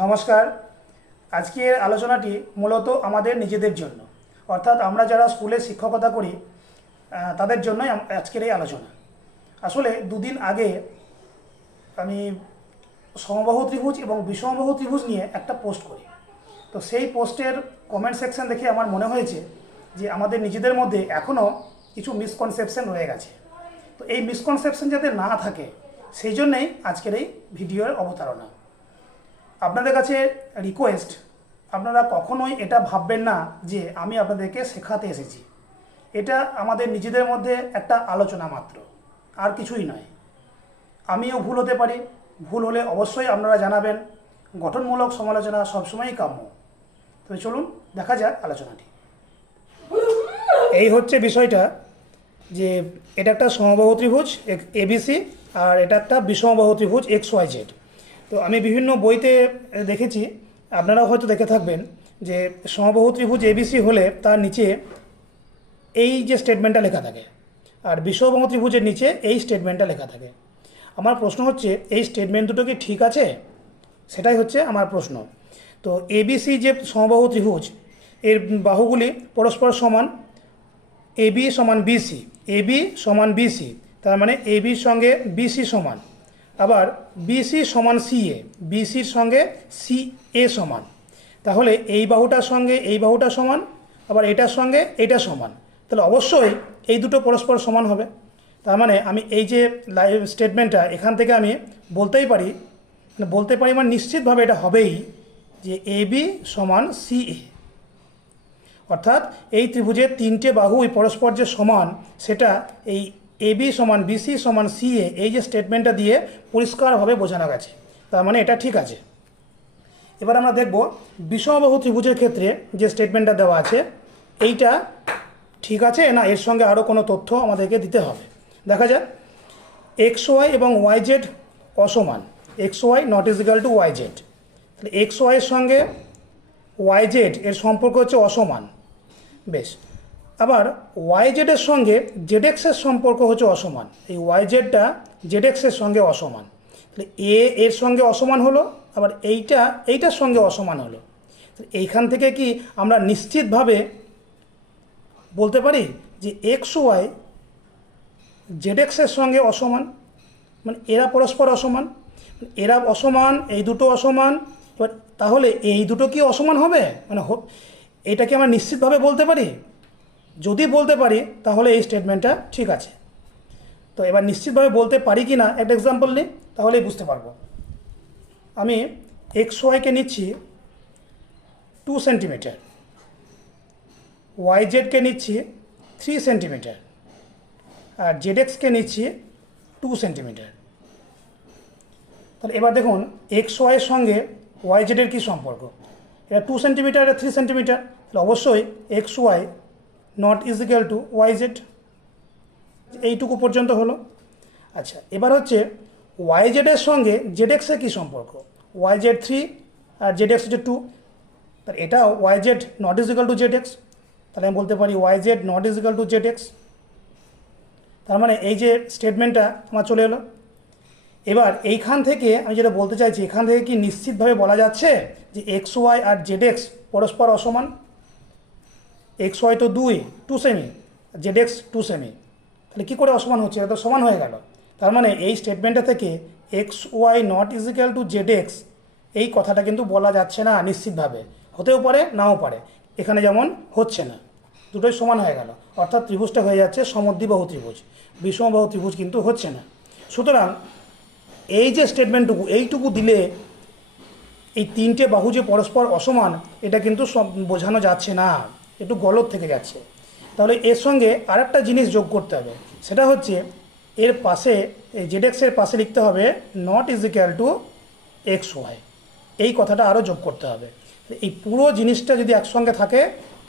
নমস্কার। আজকের আলোচনাটি মূলত আমাদের নিজেদের জন্য। অর্থাৎ আমরা যারা স্কুলে শিক্ষকতা করি তাদের জন্যই আজকের এই আলোচনা। আসলে দুদিন আগে আমি সমবাহু ত্রিভুজ এবং বিষমবাহু ত্রিভুজ নিয়ে একটা পোস্ট করি। তো সেই পোস্টের কমেন্ট সেকশন দেখে আমার মনে হয়েছে যে আমাদের নিজেদের মধ্যে এখনও কিছু মিসকনসেপশন রয়ে গেছে। তো এই মিসকনসেপশন যাতে না থাকে, সেই জন্যেই আজকের এই ভিডিওর অবতারণা। আপনাদের কাছে রিকোয়েস্ট আপনারা কখনোই এটা ভাববেন না যে আমি আপনাদেরকে শেখাতে এসেছি। এটা আমাদের নিজেদের মধ্যে একটা আলোচনা মাত্র, আর কিছুই নয়। আমিও ভুল হতে পারি, ভুল হলে অবশ্যই আপনারা জানাবেন। গঠনমূলক সমালোচনা সবসময়ই কাম্য। তবে চলুন, দেখা যাক আলোচনাটি। এই হচ্ছে বিষয়টা, যে এটা একটা সমবাহু ত্রিভুজ এবিসি আর এটা একটা বিষমবাহু ত্রিভুজ এক্স ওয়াই জেড তো আমি বিভিন্ন বইতে দেখেছি, আপনারাও হয়তো দেখে থাকবেন যে সমবাহু ত্রিভুজ এবিসি হলে তার নিচে এই যে স্টেটমেন্টটা লেখা থাকে আর বিষমবাহু ত্রিভুজের নিচে এই স্টেটমেন্টটা লেখা থাকে। আমার প্রশ্ন হচ্ছে, এই স্টেটমেন্ট দুটো কি ঠিক আছে? সেটাই হচ্ছে আমার প্রশ্ন। তো এবিসি যে সমবাহু ত্রিভুজ, এর বাহুগুলি পরস্পর সমান এবি সমান বিসি এবি সমান বিসি তার মানে এবির সঙ্গে বিসি সমান। আবার বিসি সমান সিএ বিসির সঙ্গে সি এ সমান। তাহলে এই বাহুটার সঙ্গে এই বাহুটা সমান, আবার এটার সঙ্গে এটা সমান। তাহলে অবশ্যই এই দুটো পরস্পর সমান হবে। তার মানে আমি এই যে লাইভ স্টেটমেন্টটা এখান থেকে আমি বলতেই পারি মানে বলতে পারি মানে নিশ্চিতভাবে এটা হবেই যে এ বি সমান সি এ অর্থাৎ এই ত্রিভুজের তিনটে বাহুই পরস্পর যে সমান, সেটা এই এবি সমান বিসি সমান সিএ এই যে স্টেটমেন্টটা দিয়ে পরিষ্কারভাবে বোঝানো গেছে। তার মানে এটা ঠিক আছে। এবার আমরা দেখব বিষমবাহু ত্রিভুজের ক্ষেত্রে যে স্টেটমেন্টটা দেওয়া আছে, এইটা ঠিক আছে না, এর সঙ্গে আরও কোনো তথ্য আমাদেরকে দিতে হবে। দেখা যাক। এক্স ওয়াই এবং ওয়াই জেড অসমান। X Y not equal to Y Z তাহলে এক্স ওয়াইয়ের সঙ্গে ওয়াই জেড এর সম্পর্ক হচ্ছে অসমান। বেশ। আবার ওয়াই জেডের সঙ্গে জেড এক্সের সম্পর্ক হচ্ছে অসমান। এই ওয়াই জেডটা জেড এক্সের সঙ্গে অসমান। তাহলে এ এর সঙ্গে অসমান হলো, আবার এইটা, এইটার সঙ্গে অসমান হলো। এইখান থেকে কি আমরা নিশ্চিতভাবে বলতে পারি যে এক্স ওয়াই জেড এক্সের সঙ্গে অসমান? মানে এরা পরস্পর অসমান? এরা অসমান, এই দুটো অসমান, এবার তাহলে এই দুটো কি অসমান হবে? মানে এটা কি আমরা নিশ্চিতভাবে বলতে পারি? যদি বলতে পারি, তাহলে এই স্টেটমেন্টটা ঠিক আছে। তো এবার নিশ্চিতভাবে বলতে পারি কি না একটা এক্সাম্পল নিই, তাহলেই বুঝতে পারব। আমি এক্স ওয়াইকে নিচ্ছি টু সেন্টিমিটার ওয়াই জেডকে নিচ্ছি থ্রি সেন্টিমিটার আর জেড এক্সকে নিচ্ছি টু সেন্টিমিটার তাহলে এবার দেখুন এক্স ওয়াইয়ের সঙ্গে ওয়াই জেডের কী সম্পর্ক? এটা টু সেন্টিমিটার আর থ্রি সেন্টিমিটার তাহলে অবশ্যই X Y not equal to Y Z এইটুকু পর্যন্ত হলো। আচ্ছা এবার হচ্ছে ওয়াই জেডের সঙ্গে জেড এক্সের কী সম্পর্ক? ওয়াই জেড থ্রি আর জেড এক্স হচ্ছে টু তাহলে এটা Y Z not equal to Z X তাহলে আমি বলতে পারি Y Z not equal to Z X তার মানে এই যে স্টেটমেন্টটা আমার চলে এলো। এবার এইখান থেকে আমি যেটা বলতে চাইছি, এখান থেকে কি নিশ্চিতভাবে বলা যাচ্ছে যে এক্স ওয়াই আর জেড এক্স পরস্পর অসমান? এক্স ওয়াই তো দুই two semi Z X two semi তাহলে কী করে অসমান হচ্ছে? এটা তো সমান হয়ে গেল। তার মানে এই স্টেটমেন্টটা থেকে X Y not equal to Z X এই কথাটা কিন্তু বলা যাচ্ছে না নিশ্চিতভাবে। হতেও পারে, নাও পারে। এখানে যেমন হচ্ছে না। দুটোই সমান হয়ে গেল। অর্থাৎ ত্রিভুজটা হয়ে যাচ্ছে সমদ্বিবাহু ত্রিভুজ। বিষমবাহু ত্রিভুজ কিন্তু হচ্ছে না। সুতরাং এই যে স্টেটমেন্টটুকু এইটুকু দিলে এই তিনটে বাহু যে পরস্পর অসমান, এটা কিন্তু বোঝানো যাচ্ছে না। একটু গলত থেকে যাচ্ছে। তাহলে এর সঙ্গে আরেকটা জিনিস যোগ করতে হবে। সেটা হচ্ছে এর পাশে, এই জেডেক্সের পাশে লিখতে হবে not is equal to X Y এই কথাটা আরও যোগ করতে হবে। এই পুরো জিনিসটা যদি একসঙ্গে থাকে,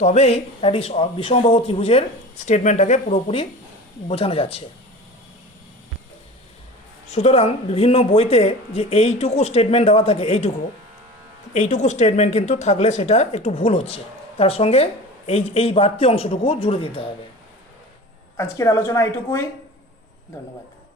তবেই একটি বিষমবাহু ত্রিভুজের স্টেটমেন্টটাকে পুরোপুরি বোঝানো যাচ্ছে। সুতরাং বিভিন্ন বইতে যে এইটুকু স্টেটমেন্ট দেওয়া থাকে, এইটুকু এইটুকু স্টেটমেন্ট কিন্তু থাকলে সেটা একটু ভুল হচ্ছে। তার সঙ্গে এই এই বাড়তি অংশটুকু জুড়ে দিতে হবে। আজকের আলোচনা এটুকুই। ধন্যবাদ।